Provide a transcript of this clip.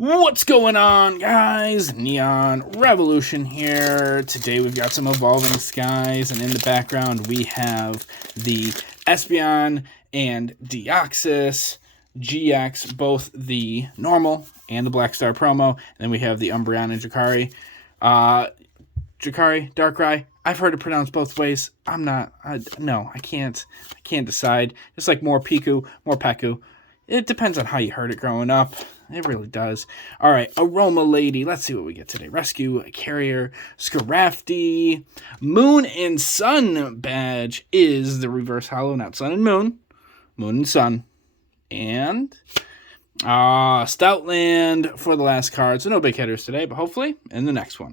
What's going on, guys? Neon Revolution here. Today we've got some evolving skies, and in the background we have the Espeon and Deoxys GX, both the normal and the Black Star promo. And then we have the Umbreon and Jacari. Jacari, Darkrai, I've heard it pronounced both ways. I can't decide. Just like more Piku, more Peku. It depends on how you heard it growing up. It really does. All right, Aroma Lady. Let's see what we get today. Rescue, Carrier, Scrafty, Moon and Sun badge is the reverse holo, not Sun and Moon. Moon and Sun. And Stoutland for the last card. So no big hitters today, but hopefully in the next one.